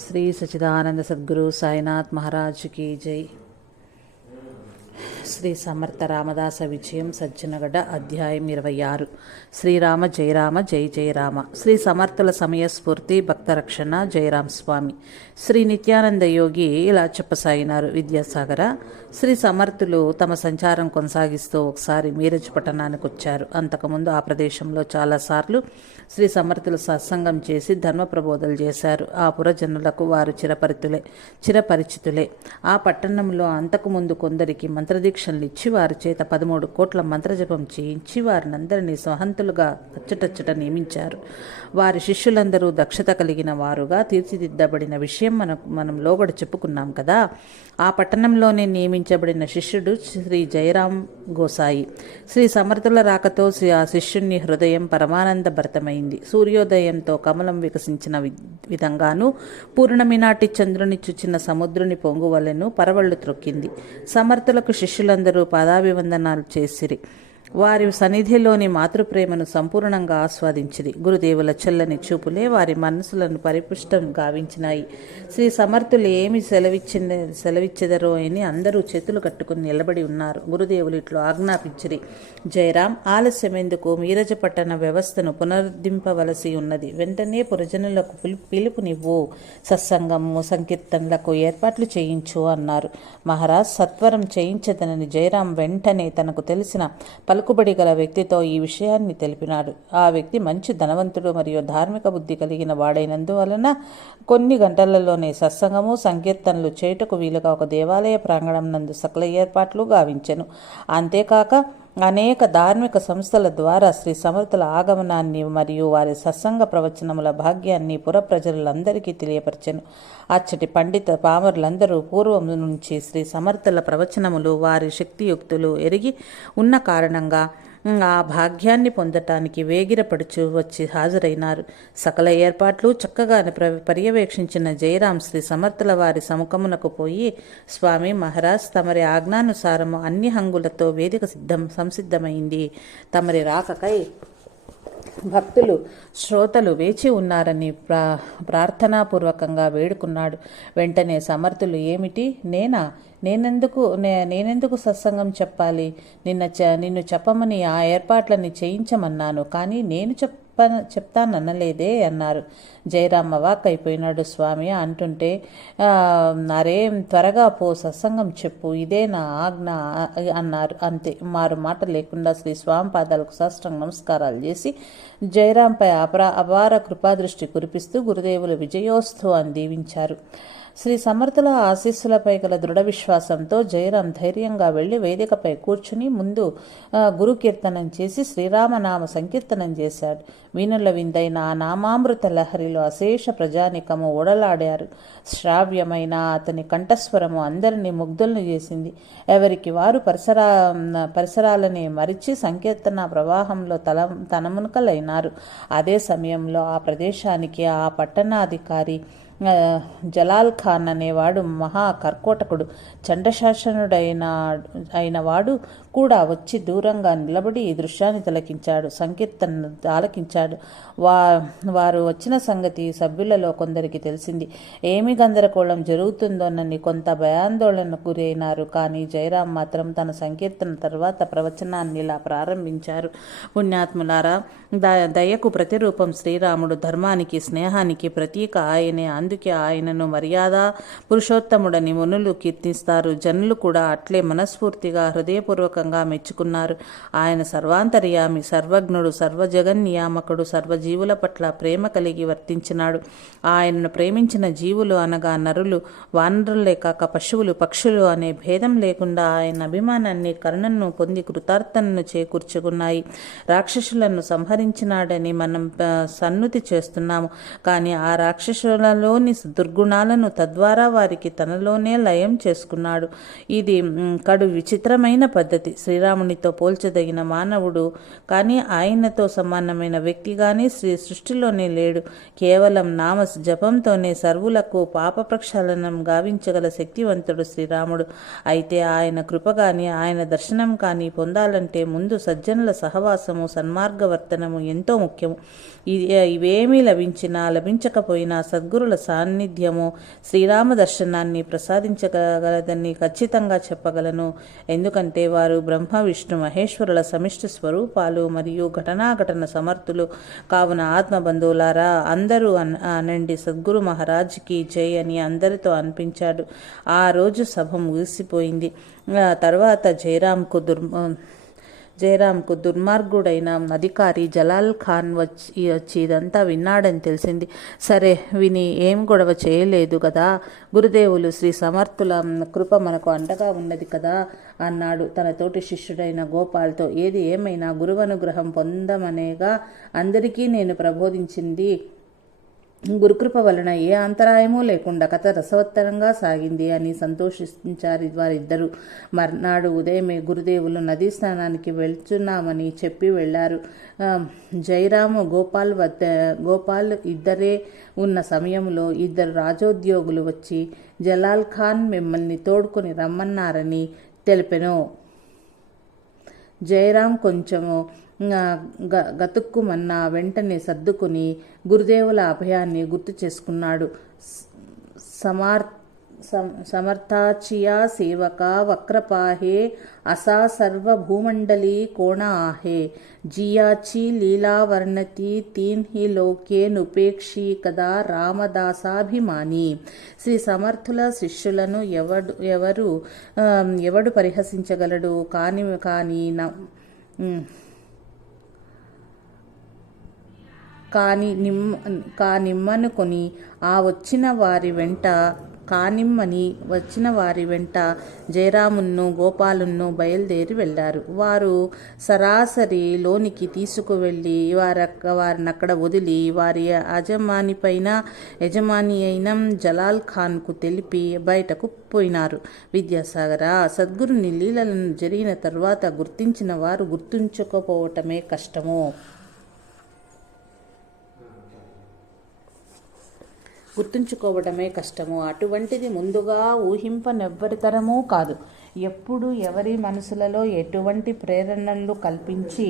శ్రీ సచిదానంద సద్గురు సాయినాథ్ మహారాజ్ की జై. శ్రీ సమర్థ రామదాస విజయం సజ్జనగడ అధ్యాయం ఇరవై ఆరు. శ్రీరామ జయరామ జై జయరామ. శ్రీ సమర్థుల సమయ స్ఫూర్తి భక్త రక్షణ స్వామి. శ్రీ నిత్యానంద యోగి ఇలా చెప్పసాగినారు విద్యాసాగర. శ్రీ సమర్థులు తమ సంచారం కొనసాగిస్తూ ఒకసారి మీరజ్ పట్టణానికి వచ్చారు. అంతకుముందు ఆ ప్రదేశంలో చాలాసార్లు శ్రీ సమర్థులు సత్సంగం చేసి ధర్మ ప్రబోధలు చేశారు. ఆ పురజనులకు వారు చిరపరితులే చిరపరిచితులే. ఆ పట్టణంలో అంతకుముందు కొందరికి మంత్రదీక్షలు ఇచ్చి వారి చేత పదమూడు కోట్ల మంత్రజపం చేయించి వారినందరినీ స్వహంతులుగా అచ్చటచ్చట నియమించారు. వారి శిష్యులందరూ దక్షత కలిగిన వారుగా తీర్చిదిద్దబడిన విషయం మనకు మనం లోగడ చెప్పుకున్నాం కదా. ఆ పట్టణంలోనే నియమించబడిన శిష్యుడు శ్రీ జయరాం గోసాయి. శ్రీ సమర్థుల రాకతో శ్రీ ఆ శిష్యుని హృదయం పరమానంద భరతమైంది. సూర్యోదయంతో కమలం వికసించిన వి- విధంగాను పూర్ణమి నాటి చంద్రుని చుచిన సముద్రుని పొంగువలను పరవళ్ళు త్రొక్కింది. సమర్థులకు శిష్యులందరూ పాదాభివందనాలు చేసిరి. వారి సన్నిధిలోని మాతృప్రేమను సంపూర్ణంగా ఆస్వాదించింది గురుదేవుల చల్లని చూపులే వారి మనసులను పరిపుష్టం గావించినాయి. శ్రీ సమర్థులు ఏమి సెలవిచ్చింద సెలవిచ్చెదరో అని అందరూ చేతులు కట్టుకుని నిలబడి ఉన్నారు. గురుదేవులు ఇట్లు ఆజ్ఞాపించిరి. జయరాం ఆలస్యమెందుకు మీరజ పట్టణ వ్యవస్థను పునరుద్ధింపవలసి ఉన్నది. వెంటనే పురజనులకు పిలు- పిలుపునివ్వు. సత్సంగము సంకీర్తనలకు ఏర్పాట్లు చేయించు అన్నారు. మహారాజ్ సత్వరం చేయించదనని జయరాం వెంటనే తనకు తెలిసిన పలు పలుకుబడి గల వ్యక్తితో ఈ విషయాన్ని తెలిపినాడు. ఆ వ్యక్తి మంచి ధనవంతుడు మరియు ధార్మిక బుద్ధి కలిగిన వాడైనందువలన కొన్ని గంటలలోనే సత్సంగము సంకీర్తనలు చేయుటకు వీలుగా ఒక దేవాలయ ప్రాంగణం నందు సకల ఏర్పాట్లు గావించెను. అంతేకాక అనేక ధార్మిక సంస్థల ద్వారా శ్రీ సమర్థుల ఆగమనాన్ని మరియు వారి సత్సంగ ప్రవచనముల భాగ్యాన్ని పుర ప్రజలందరికీ అచ్చటి పండిత పామరులందరూ పూర్వం నుంచి శ్రీ సమర్థుల ప్రవచనములు వారి శక్తియుక్తులు ఎరిగి ఉన్న కారణంగా ఆ భాగ్యాన్ని పొందటానికి వేగిరపడుచు వచ్చి హాజరైనారు. సకల ఏర్పాట్లు చక్కగా ప్ర పర్యవేక్షించిన జయరాం శ్రీ సమర్థుల వారి సముఖమునకు పోయి స్వామి మహారాజ్ తమరి ఆజ్ఞానుసారము అన్ని హంగులతో వేదిక సిద్ధం సంసిద్ధమైంది. తమరి రాకకై భక్తులు శ్రోతలు వేచి ఉన్నారని ప్రా ప్రార్థనాపూర్వకంగా వేడుకున్నాడు. వెంటనే సమర్థులు ఏమిటి? నేనా? నేనెందుకు? నే నేనెందుకు సత్సంగం చెప్పాలి? నిన్న చ నిన్ను చెప్పమని ఆ ఏర్పాట్లని చేయించమన్నాను కానీ నేను చెప్ చెప్ప చెప్తాననలేదే అన్నారు. జయరామ్ వాకైపోయినాడు అయిపోయినాడు స్వామి అంటుంటే నరేం అరే త్వరగా పో సత్సంగం చెప్పు ఇదే నా ఆజ్ఞ అన్నారు. అంతే. మారు మాట లేకుండా శ్రీ స్వామి పాదాలకు సాష్టంగ నమస్కారాలు చేసి జయరాంపై అపరా అపార కృపాదృష్టి కురిపిస్తూ గురుదేవులు విజయోస్తు అని దీవించారు. శ్రీ సమర్థుల ఆశీస్సులపై గల దృఢ విశ్వాసంతో జయరాం ధైర్యంగా వెళ్ళి వేదికపై కూర్చుని ముందు గురు కీర్తనం చేసి శ్రీరామనామ సంకీర్తనం చేశాడు. వీణుల విందైన ఆ నామామృత లహరిలో అశేష ప్రజానికము ఓడలాడారు. శ్రావ్యమైన అతని కంఠస్వరము అందరినీ ముగ్ధులను చేసింది. ఎవరికి వారు పరిసరా పరిసరాలని మరిచి సంకీర్తన ప్రవాహంలో తల తనమునకలైనారు. అదే సమయంలో ఆ ప్రదేశానికి ఆ పట్టణాధికారి జలాల్ ఖాన్ అనేవాడు మహా కర్కోటకుడు. చండశాసనుడైన అయిన వాడు కూడా వచ్చి దూరంగా నిలబడి ఈ దృశ్యాన్ని తిలకించాడు సంకీర్తన ఆలకించాడు. వా వారు వచ్చిన సంగతి సభ్యులలో కొందరికి తెలిసింది. ఏమి గందరగోళం జరుగుతుందోనని కొంత భయాందోళనకు గురైనారు. కానీ జయరాం మాత్రం తన సంకీర్తన తర్వాత ప్రవచనాన్ని ఇలా ప్రారంభించారు. పుణ్యాత్ములారా ద దయకు ప్రతిరూపం శ్రీరాముడు ధర్మానికి స్నేహానికి ప్రతీక ఆయనే అందుకే ఆయనను మర్యాద పురుషోత్తముడని మునులు కీర్తిస్తారు. జనులు కూడా అట్లే మనస్ఫూర్తిగా హృదయపూర్వకంగా మెచ్చుకున్నారు. ఆయన సర్వాంతర్యామి సర్వజ్ఞుడు సర్వజగన్నియామకుడు సర్వజీవుల పట్ల ప్రేమ కలిగి వర్తించినాడు. ఆయనను ప్రేమించిన జీవులు అనగా నరులు వానరులే కాక పశువులు పక్షులు అనే భేదం లేకుండా ఆయన అభిమానాన్ని కరుణను పొంది కృతార్థనను చేకూర్చుకున్నాయి. రాక్షసులను సంహరించినాడని మనం ఆ, సన్నుతి చేస్తున్నాము. కానీ ఆ రాక్షసులలో తనలోని దుర్గుణాలను తద్వారా వారికి తనలోనే లయం చేసుకున్నాడు. ఇది కడు విచిత్రమైన పద్ధతి. శ్రీరామునితో పోల్చదగిన మానవుడు కానీ ఆయనతో సమానమైన వ్యక్తి కానీ శ్రీ సృష్టిలోనే లేడు. కేవలం నామ జపంతోనే సర్వులకు పాప ప్రక్షాళనం గావించగల శక్తివంతుడు శ్రీరాముడు. అయితే ఆయన కృప కానీ ఆయన దర్శనం కానీ పొందాలంటే ముందు సజ్జనుల సహవాసము సన్మార్గవర్తనము ఎంతో ముఖ్యము. ఇది ఇవేమీ లభించినా లభించకపోయినా సద్గురుల సాన్నిధ్యము శ్రీరామ దర్శనాన్ని ప్రసాదించగలదని ఖచ్చితంగా చెప్పగలను. ఎందుకంటే వారు బ్రహ్మ విష్ణు మహేశ్వరుల సమిష్టి స్వరూపాలు మరియు ఘటనాఘటన సమర్థులు. కావున ఆత్మబంధువులారా అందరూ అన్- అనండి సద్గురు మహారాజ్కి జై అని అందరితో అనిపించాడు. ఆ రోజు సభ ముగిసిపోయింది. తర్వాత జయరాంకు దుర్ జయరాంకు దుర్మార్గుడైన అధికారి జలాల్ ఖాన్ వచ్చి వచ్చి ఇదంతా విన్నాడని తెలిసింది. సరే విని ఏం గొడవ చేయలేదు కదా? గురుదేవులు శ్రీ సమర్థుల కృప మనకు అండగా ఉన్నది కదా? అన్నాడు. తన తోటి శిష్యుడైన గోపాల్తో ఏది ఏమైనా గురువనుగ్రహం పొందమనేగా అందరికీ నేను ప్రబోధించింది గురుకృప వలన ఏ అంతరాయమూ లేకుండా కథ రసవత్తరంగా సాగింది అని సంతోషించారు వారిద్దరూ. మర్నాడు ఉదయమే గురుదేవులు నదీ స్నానానికి వెళ్తున్నామని చెప్పి వెళ్ళారు. జయరాము గోపాల్ వద్ద గోపాల్ ఇద్దరే ఉన్న సమయంలో ఇద్దరు రాజోద్యోగులు వచ్చి జలాల్ ఖాన్ మిమ్మల్ని తోడుకొని రమ్మన్నారని తెలిపెను. జయరాం కొంచెము గతుక్కుమన్న వెంటనే సర్దుకుని గురుదేవుల అభయాన్ని గుర్తు చేసుకున్నాడు. సమార్ సమర్థాచియా సేవక వక్రపాహే అసా సర్వభూమండలీ కోణ ఆహే జియాచి లీలావర్ణతి తీన్ హి లోకే నుపేక్షి కదా రామదాసాభిమాని. శ్రీ సమర్థుల శిష్యులను ఎవడు ఎవరు ఎవడు పరిహసించగలడు? కాని కానీ న- ఉమ్. కాని నిమ్మ కానిమ్మను కొని ఆ వచ్చిన వారి వెంట కానిమ్మని వచ్చిన వారి వెంట జయరామును గోపాలును బయలుదేరి వెళ్ళారు. వారు సరాసరి లోనికి తీసుకువెళ్ళి వారి వారిని అక్కడ వదిలి వారి యజమాని పైన యజమాని అయిన జలాల్ ఖాన్కు తెలిపి బయటకు పోయినారు. విద్యాసాగర సద్గురుని లీలలను జరిగిన తర్వాత గుర్తించిన వారు గుర్తుంచుకోపోవటమే కష్టము. గుర్తుంచుకోవడమే కష్టము. అటువంటిది ముందుగా ఊహింపనెవ్వరితరమూ కాదు. ఎప్పుడు ఎవరి మనసులలో ఎటువంటి ప్రేరణలు కల్పించి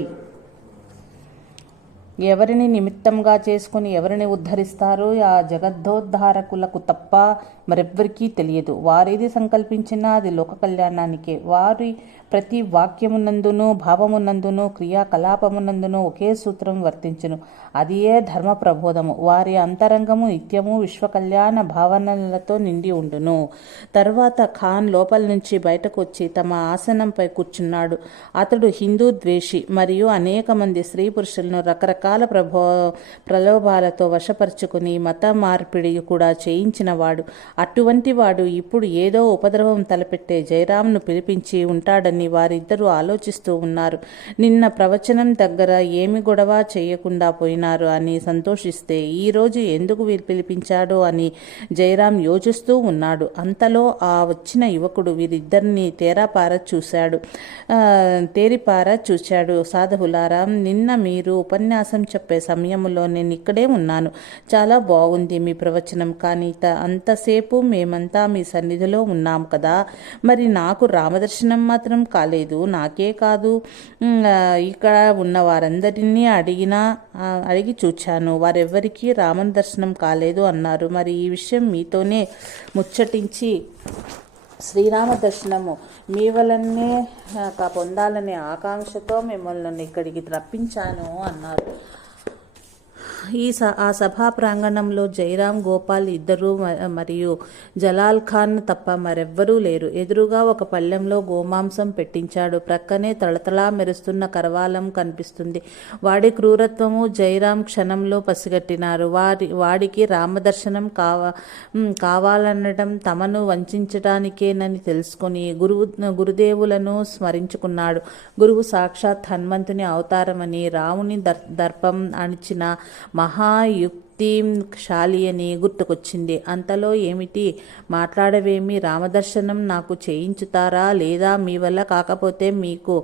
ఎవరిని నిమిత్తంగా చేసుకుని ఎవరిని ఉద్ధరిస్తారో ఆ జగద్ధోద్ధారకులకు తప్ప మరెవ్వరికీ తెలియదు. వారేది సంకల్పించినా అది లోక కళ్యాణానికే. వారి ప్రతి వాక్యమునందును భావమునందును క్రియాకలాపమునందును ఒకే సూత్రం వర్తించును. అదియే ధర్మ ప్రబోధము వారి అంతరంగము నిత్యము విశ్వకళ్యాణ భావనలతో నిండి ఉండును. తర్వాత ఖాన్ లోపల నుంచి బయటకు వచ్చి తమ ఆసనంపై కూర్చున్నాడు. అతడు హిందూ ద్వేషి మరియు అనేక మంది స్త్రీ పురుషులను రకరకాల ప్రభో ప్రలోభాలతో వశపరుచుకుని మత మార్పిడి కూడా చేయించినవాడు. అటువంటి వాడు ఇప్పుడు ఏదో ఉపద్రవం తలపెట్టే జయరాంను పిలిపించి ఉంటాడని వారిద్దరూ ఆలోచిస్తూ ఉన్నారు. నిన్న ప్రవచనం దగ్గర ఏమి గొడవ చేయకుండా పోయినారు అని సంతోషిస్తే ఈరోజు ఎందుకు వీరు పిలిపించాడో అని జయరాం యోచిస్తూ ఉన్నాడు. అంతలో ఆ వచ్చిన యువకుడు వీరిద్దరిని తేరాపార చూశాడు. తేరిపార చూశాడు. సాధువులారా నిన్న మీరు ఉపన్యాసం చెప్పే సమయంలో నేను ఇక్కడే ఉన్నాను. చాలా బాగుంది మీ ప్రవచనం కానీ అంతసేపు మేమంతా మీ సన్నిధిలో ఉన్నాం కదా. మరి నాకు రామదర్శనం మాత్రం కాలేదు. నాకే కాదు. ఇక్కడ ఉన్న వారందరినీ అడిగినా అడిగి చూచాను. వారెవ్వరికీ రామన్ దర్శనం కాలేదు అన్నారు. మరి ఈ విషయం మీతోనే ముచ్చటించి శ్రీరామ దర్శనము. మీ వలనే కా- పొందాలనే ఆకాంక్షతో మిమ్మల్ని ఇక్కడికి రప్పించాను అన్నారు. ఈ స ఆ సభా ప్రాంగణంలో జయరాం గోపాల్ ఇద్దరు మ- మరియు జలాల్ ఖాన్ తప్ప మరెవ్వరూ లేరు. ఎదురుగా ఒక పళ్ళెంలో గోమాంసం పెట్టించాడు. ప్రక్కనే తళతళా మెరుస్తున్న కరవాలం కనిపిస్తుంది. వాడి క్రూరత్వము జయరాం క్షణంలో పసిగట్టినారు. వారి వాడికి రామదర్శనం కావ కావాలనడం తమను వంచడానికేనని తెలుసుకొని గురువు గురుదేవులను స్మరించుకున్నాడు. గురువు సాక్షాత్ హనుమంతుని అవతారమని రాముని దర్ దర్పం అణిచిన महायुक्त శాలి అని గుర్తుకొచ్చింది. అంతలో ఏమిటి? మాట్లాడవేమి? రామదర్శనం నాకు చేయించుతారా లేదా? మీ వల్ల కాకపోతే మీకు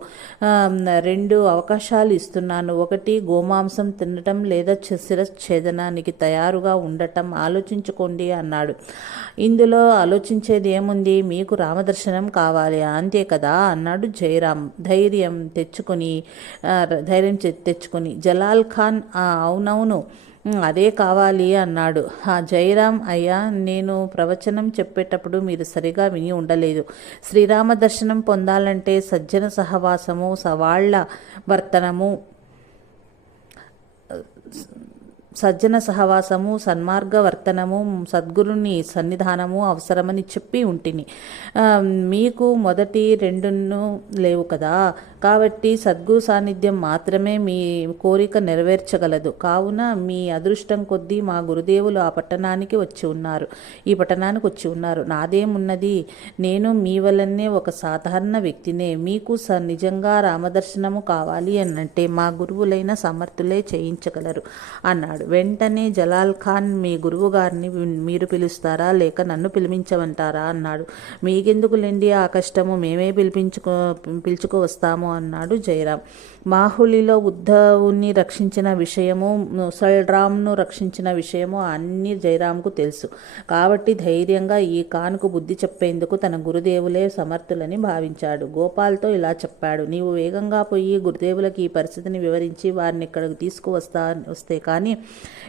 రెండు అవకాశాలు ఇస్తున్నాను. ఒకటి గోమాంసం తినటం లేదా శిరఛేదనానికి తయారుగా ఉండటం ఆలోచించుకోండి అన్నాడు. ఇందులో ఆలోచించేది ఏముంది మీకు రామదర్శనం కావాలి. అంతే కదా అన్నాడు జయరాం. ధైర్యం తెచ్చుకొని ధైర్యం తెచ్చుకొని. జలాల్ ఖాన్ అవునవును. అదే కావాలి అన్నాడు. ఆ జయరాం అయ్యా నేను ప్రవచనం చెప్పేటప్పుడు మీరు సరిగా విని ఉండలేదు. శ్రీరామ దర్శనం పొందాలంటే సజ్జన సహవాసము సవాళ్ళ వర్తనము సజ్జన సహవాసము సన్మార్గ వర్తనము సద్గురుని సన్నిధానము అవసరమని చెప్పి ఉంటిని. మీకు మొదటి రెండును లేవు కదా. కాబట్టి సద్గురు సాన్నిధ్యం మాత్రమే మీ కోరిక నెరవేర్చగలదు. కావున మీ అదృష్టం కొద్దీ మా గురుదేవులు ఆ పట్టణానికి వచ్చి ఉన్నారు. ఈ పట్టణానికి వచ్చి ఉన్నారు. నాదేమున్నది? నేను మీ వలనే ఒక సాధారణ వ్యక్తినే. మీకు స నిజంగా రామదర్శనము కావాలి అనంటే మా గురువులైన సమర్థులే చేయించగలరు అన్నాడు. వెంటనే జలాల్ ఖాన్ మీ గురువు గారిని మీరు పిలుస్తారా? లేక నన్ను పిలిపించమంటారా? అన్నాడు. మీకెందుకులేండి ఆ కష్టము? మేమే పిలిపించుకో పిలుచుకు వస్తాము అన్నాడు జయరాం మాహులిలో ఉద్ధవుని రక్షించిన విషయము ముసల్రామ్ను రక్షించిన విషయము అన్నీ జయరాంకు తెలుసు. కాబట్టి ధైర్యంగా ఈ ఖాన్కు బుద్ధి చెప్పేందుకు తన గురుదేవులే సమర్థులని భావించాడు. గోపాల్తో ఇలా చెప్పాడు. నీవు వేగంగా పోయి గురుదేవులకి ఈ పరిస్థితిని వివరించి వారిని ఇక్కడికి తీసుకువస్తా వస్తే కానీ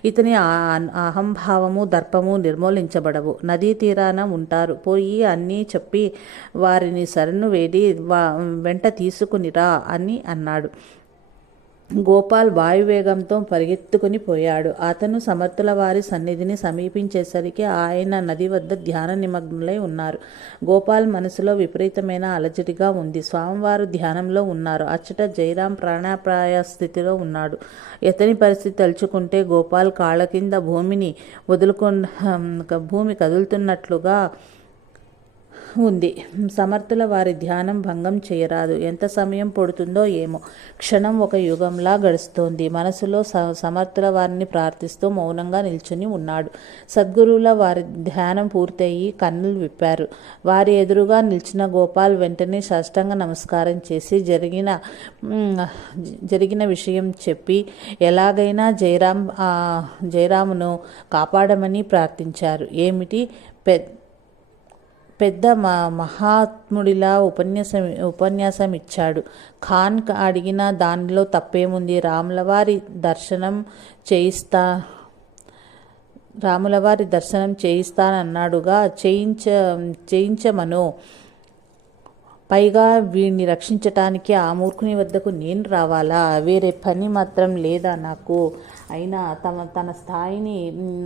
ఇతని అహంభావము దర్పము నిర్మూలించబడవు. నదీ తీరాన ఉంటారు. పోయి అన్నీ చెప్పి వారిని శరణు వేడి వా వెంట తీసుకునిరా అని అన్నాడు. గోపాల్ వాయువేగంతో పరిగెత్తుకుని పోయాడు. అతను సమర్థుల వారి సన్నిధిని సమీపించేసరికి ఆయన నది వద్ద ధ్యాన నిమగ్నులై ఉన్నారు. గోపాల్ మనసులో విపరీతమైన అలజడిగా ఉంది. స్వామివారు ధ్యానంలో ఉన్నారు. అచ్చట జయరాం ప్రాణాప్రాయ స్థితిలో ఉన్నాడు. ఇతని పరిస్థితి తలుచుకుంటే గోపాల్ కాళ్ళ కింద భూమిని వదులుకున్న భూమి కదులుతున్నట్లుగా ఉంది. సమర్థుల వారి ధ్యానం భంగం చేయరాదు. ఎంత సమయం పడుతుందో ఏమో. క్షణం ఒక యుగంలా గడుస్తోంది. మనసులో స సమర్థుల వారిని ప్రార్థిస్తూ మౌనంగా నిల్చుని ఉన్నాడు. సద్గురువుల వారి ధ్యానం పూర్తయి కన్నులు విప్పారు. వారి ఎదురుగా నిలిచిన గోపాల్ వెంటనే సాష్టాంగ నమస్కారం చేసి జరిగిన జరిగిన విషయం చెప్పి ఎలాగైనా జయరాం జయరామును కాపాడమని ప్రార్థించారు. ఏమిటి? పె పెద్ద మా మహాత్ముడిలా ఉపన్యాసం ఉపన్యాసం ఇచ్చాడు ఖాన్ అడిగిన దానిలో తప్పేముంది? రాములవారి దర్శనం చేయిస్తా రాములవారి దర్శనం చేయిస్తానన్నాడుగా చేయించ చేయించమను. పైగా వీడిని రక్షించటానికి ఆ మూర్ఖుని వద్దకు నేను రావాలా? వేరే పని మాత్రం లేదా నాకు? అయినా తమ తన స్థాయిని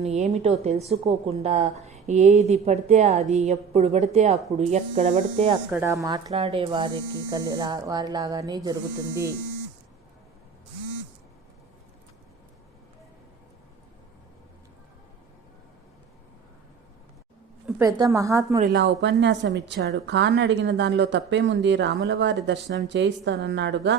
ఏమిటో తెలుసుకోకుండా ఏది పడితే అది ఎప్పుడు పడితే అప్పుడు ఎక్కడ పడితే అక్కడ మాట్లాడే వారికి కలి వారిలాగానే జరుగుతుంది. పెద్ద మహాత్ముడిలా ఉపన్యాసం ఇచ్చాడు ఖాన్ అడిగిన దానిలో తప్పేముంది? రాములవారి దర్శనం చేయిస్తానన్నాడుగా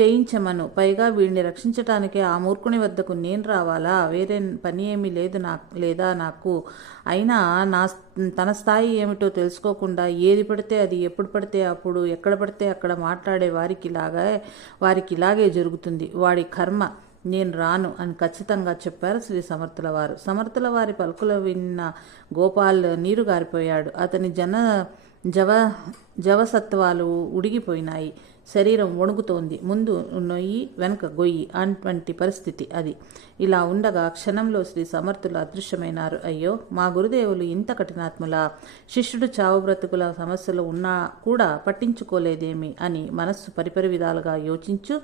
చేయించమను. పైగా వీడిని రక్షించటానికి ఆ మూర్ఖుని వద్దకు నేను రావాలా? వేరే పని ఏమీ లేదు నా లేదా నాకు? అయినా నా తన స్థాయి ఏమిటో తెలుసుకోకుండా ఏది పడితే అది ఎప్పుడు పడితే అప్పుడు ఎక్కడ పడితే అక్కడ మాట్లాడే వారికి ఇలాగే వారికి ఇలాగే జరుగుతుంది. వాడి కర్మ నేను రాను అని ఖచ్చితంగా చెప్పారు శ్రీ సమర్థుల వారు. సమర్థుల వారి పలుకులు విన్న గోపాల్ నీరు గారిపోయాడు. అతని జన జవ జవసత్వాలు ఉడిగిపోయినాయి. శరీరం వణుకుతోంది. ముందు నొయ్యి వెనక గొయ్యి అటువంటి పరిస్థితి అది. ఇలా ఉండగా క్షణంలో శ్రీ సమర్థులు అదృశ్యమైనారు. అయ్యో మా గురుదేవులు ఇంత కఠినాత్ముల? శిష్యుడు చావు బ్రతుకుల సమస్యలు ఉన్నా కూడా పట్టించుకోలేదేమి అని మనస్సు పరిపరి విధాలుగా యోచించు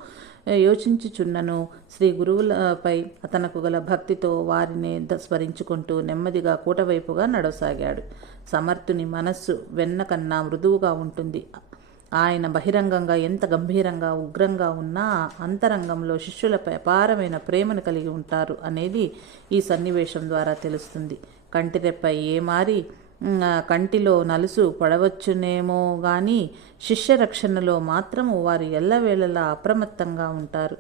యోచించుచున్నను. శ్రీ గురువులపై అతనకు గల భక్తితో వారిని స్మరించుకుంటూ నెమ్మదిగా కూటవైపుగా నడవసాగాడు. సమర్థుని మనస్సు వెన్నకన్నా మృదువుగా ఉంటుంది. ఆయన బహిరంగంగా ఎంత గంభీరంగా ఉగ్రంగా ఉన్నా అంతరంగంలో శిష్యులపై అపారమైన ప్రేమను కలిగి ఉంటారు అనేది ఈ సన్నివేశం ద్వారా తెలుస్తుంది. కంటిరెప్ప ఏమారి మారి కంటిలో నలుసు పడవచ్చునేమో కానీ శిష్య రక్షణలో మాత్రము వారు ఎల్లవేళలా అప్రమత్తంగా ఉంటారు.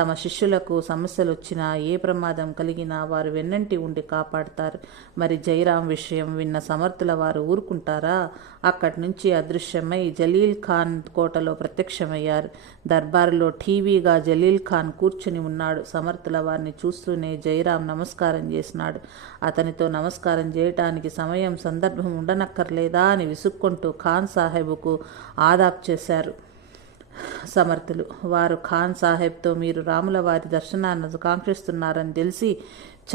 తమ శిష్యులకు సమస్యలు వచ్చినా ఏ ప్రమాదం కలిగినా వారు వెన్నంటి ఉండి కాపాడతారు. మరి జైరాం విషయం విన్న సమర్థుల వారు ఊరుకుంటారా? అక్కడి నుంచి అదృశ్యమై జలీల్ ఖాన్ కోటలో ప్రత్యక్షమయ్యారు. దర్బారులో టీవీగా జలీల్ ఖాన్ కూర్చుని ఉన్నాడు. సమర్థుల వారిని చూస్తూనే జైరాం నమస్కారం చేసినాడు. అతనితో నమస్కారం చేయటానికి సమయం సందర్భం ఉండనక్కర్లేదా అని విసుక్కుంటూ ఖాన్ సాహెబుకు ఆదాబ్ చేశారు. సమర్థులు. వారు ఖాన్ సాహెబ్తో మీరు రాముల వారి దర్శనాన్ని కాంక్షిస్తున్నారని తెలిసి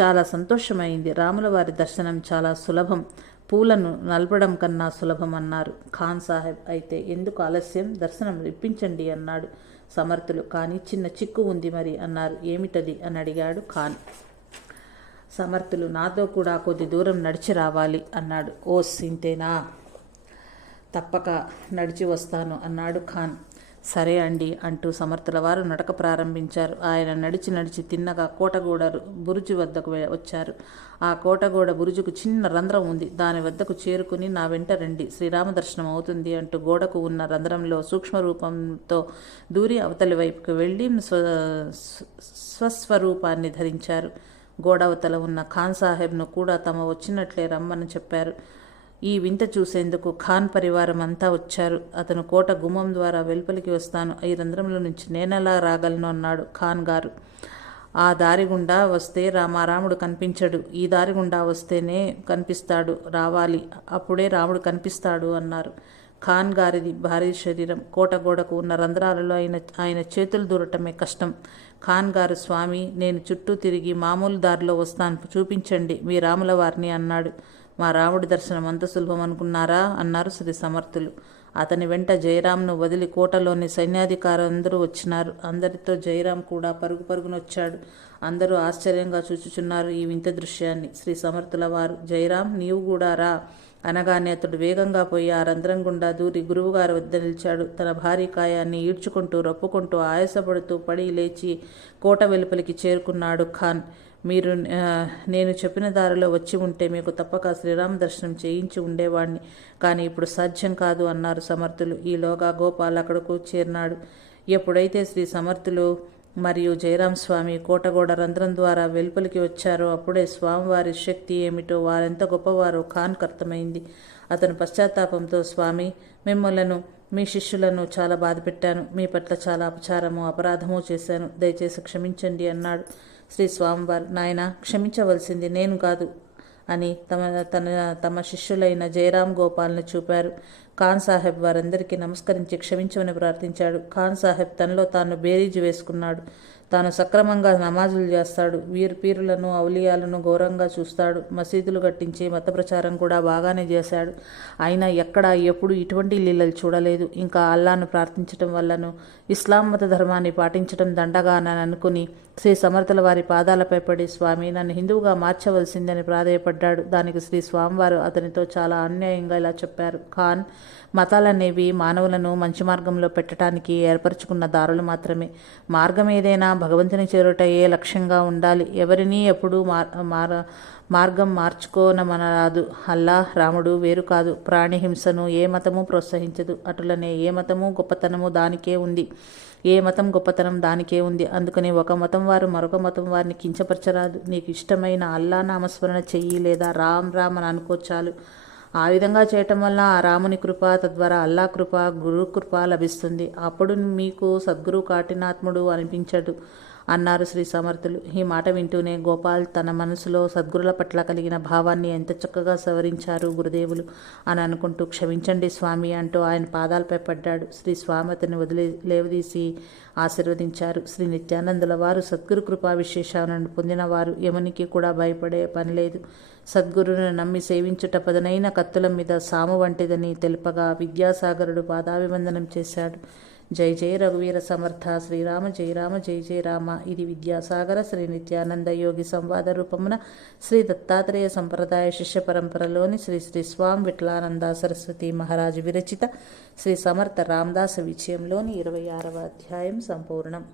చాలా సంతోషమైంది. రాముల వారి దర్శనం చాలా సులభం. పూలను నలపడం కన్నా సులభం అన్నారు. ఖాన్ సాహెబ్ అయితే ఎందుకు ఆలస్యం? దర్శనం ఇప్పించండి అన్నాడు సమర్థులు. కానీ చిన్న చిక్కు ఉంది మరి అన్నారు. ఏమిటది? అని అడిగాడు ఖాన్. సమర్థులు నాతో కూడా కొద్ది దూరం నడిచి రావాలి అన్నాడు. ఓ ఇంతేనా తప్పక నడిచి వస్తాను అన్నాడు ఖాన్. సరే అండి అంటూ సమర్థుల వారు నడక ప్రారంభించారు. ఆయన నడిచి నడిచి తిన్నగా కోటగూడ బురుజు వద్దకు వచ్చారు. ఆ కోటగూడ బురుజుకు చిన్న రంధ్రం ఉంది. దాని వద్దకు చేరుకుని నా వెంట రండి. శ్రీరామ దర్శనం అవుతుంది అంటూ గోడకు ఉన్న రంధ్రంలో సూక్ష్మ రూపంతో దూరి అవతలి వైపుకు వెళ్ళి స్వ స్వ- స్వస్వరూపాన్ని ధరించారు. గోడవతల ఉన్న ఖాన్ సాహెబ్ను కూడా తమ వచ్చినట్లే రమ్మని చెప్పారు. ఈ వింత చూసేందుకు ఖాన్ పరివారం అంతా వచ్చారు. అతను కోట గుమ్మం ద్వారా వెలుపలికి వస్తాను ఈ రంధ్రంలో నుంచి నేనెలా రాగలను అన్నాడు ఖాన్ గారు. ఆ దారి గుండా వస్తే రామారాముడు కనిపించడు. ఈ దారి గుండా వస్తేనే కనిపిస్తాడు రావాలి. అప్పుడే రాముడు కనిపిస్తాడు అన్నారు ఖాన్ గారిది భారీ శరీరం. కోట గోడకు ఉన్న రంధ్రాలలో ఆయన ఆయన చేతులు దూరటమే కష్టం. ఖాన్ గారు స్వామి నేను చుట్టూ తిరిగి మామూలు దారిలో వస్తాను చూపించండి మీ రాముల వారిని అన్నాడు. మా రాముడి దర్శనం అంత సులభం అనుకున్నారా? అన్నారు శ్రీ సమర్థులు. అతని వెంట జయరాంను వదిలి కోటలోని సైన్యాధికారులందరూ వచ్చినారు. అందరితో జయరాం కూడా పరుగు పరుగున వచ్చాడు. అందరూ ఆశ్చర్యంగా చూచుచున్నారు ఈ వింత దృశ్యాన్ని. శ్రీ సమర్థుల వారు జయరాం నీవు కూడా రా అనగానే అతడు వేగంగా పోయి ఆ రంధ్రం గుండా దూరి గురువుగారి వద్ద నిలిచాడు. తన భారీ కాయాన్ని ఈడ్చుకుంటూ రప్పుకుంటూ ఆయాసపడుతూ పడి లేచి కోట వెలుపలికి చేరుకున్నాడు ఖాన్. మీరు నేను చెప్పిన దారిలో వచ్చి ఉంటే మీకు తప్పక శ్రీరామ దర్శనం చేయించి ఉండేవాణ్ణి. కానీ ఇప్పుడు సాధ్యం కాదు అన్నారు సమర్థులు. ఈలోగా గోపాల్ అక్కడకు చేరినాడు. ఎప్పుడైతే శ్రీ సమర్థులు మరియు జయరాం స్వామి కోటగోడ రంధ్రం ద్వారా వెలుపలికి వచ్చారో అప్పుడే స్వామివారి శక్తి ఏమిటో వారెంత గొప్పవారో ఖాన్కు అర్థమైంది అతను పశ్చాత్తాపంతో స్వామి మిమ్మలను మీ శిష్యులను చాలా బాధపెట్టాను. మీ పట్ల చాలా అపచారము అపరాధము చేశాను. దయచేసి క్షమించండి అన్నాడు. శ్రీ స్వామివారు నాయన క్షమించవలసింది నేను కాదు అని తమ తన తమ శిష్యులైన జయరామ్ గోపాల్ని చూపారు. ఖాన్ సాహెబ్ వారందరికీ నమస్కరించి క్షమించమని ప్రార్థించాడు. ఖాన్ సాహెబ్ తనలో తాను బేరీజు వేసుకున్నాడు. తాను సక్రమంగా నమాజులు చేస్తాడు. వీరు పీరులను ఔలియాలను ఘోరంగా చూస్తాడు. మసీదులు కట్టించి మత ప్రచారం కూడా బాగానే చేశాడు. అయినా ఎక్కడ ఎప్పుడు ఇటువంటి లీలలు చూడలేదు. ఇంకా అల్లాను ప్రార్థించటం వల్లను ఇస్లాం మత ధర్మాన్ని పాటించడం దండగానని అనుకుని శ్రీ సమర్థుల వారి పాదాలపై పడి స్వామి నన్ను హిందువుగా మార్చవలసిందని ప్రాధేయపడ్డాడు. దానికి శ్రీ స్వామివారు అతనితో చాలా అన్యాయంగా ఇలా చెప్పారు. ఖాన్ మతాలనేవి మానవులను మంచి మార్గంలో పెట్టడానికి ఏర్పరచుకున్న దారులు మాత్రమే. మార్గం ఏదైనా భగవంతుని చేరుటయే లక్ష్యంగా ఉండాలి. ఎవరిని ఎప్పుడూ మార్ మార మార్గం మార్చుకోనమనరాదు. అల్లా రాముడు వేరు కాదు. ప్రాణి హింసను ఏ మతము ప్రోత్సహించదు. అటులనే ఏ మతము గొప్పతనము దానికే ఉంది. ఏ మతం గొప్పతనం దానికే ఉంది. అందుకని ఒక మతం వారు మరొక మతం వారిని కించపరచరాదు. నీకు ఇష్టమైన అల్లా నామస్మరణ చెయ్యి లేదా రామ్ రామ్ అని అనుకో చాలు. ఆ విధంగా చేయటం వల్ల ఆ రాముని కృప తద్వారా అల్లా కృప గురు కృప లభిస్తుంది. అప్పుడు మీకు సద్గురు కాటినాత్ముడు అనిపించడు. అన్నారు శ్రీ సమర్థులు. ఈ మాట వింటూనే గోపాల్ తన మనసులో సద్గురుల పట్ల కలిగిన భావాన్ని ఎంత చక్కగా సవరించారు గురుదేవులు అని అనుకుంటూ క్షమించండి స్వామి అంటూ ఆయన పాదాలపై పడ్డాడు. శ్రీ స్వామి అతన్ని వదిలే లేవదీసి ఆశీర్వదించారు. శ్రీ నిత్యానందుల వారు సద్గురు కృపా విశేషాలను పొందినవారు. యమునికి కూడా భయపడే పని లేదు. సద్గురును నమ్మి సేవించుట పదనైన కత్తుల మీద సాము వంటిదని తెలుపగా విద్యాసాగరుడు పాదాభివందనం చేశాడు. జై జయ రఘువీర సమర్థ శ్రీరామ జయ రామ జై జయ రామ. ఇది విద్యాసాగర శ్రీ నిత్యానంద యోగి సంవాద రూపమున శ్రీ దత్తాత్రేయ సంప్రదాయ శిష్య పరంపరలోని శ్రీ శ్రీ స్వామి విఠలానంద సరస్వతి మహారాజు విరచిత శ్రీ సమర్థ రామదాస విజయంలోని ఇరవై ఆరవ అధ్యాయం సంపూర్ణం.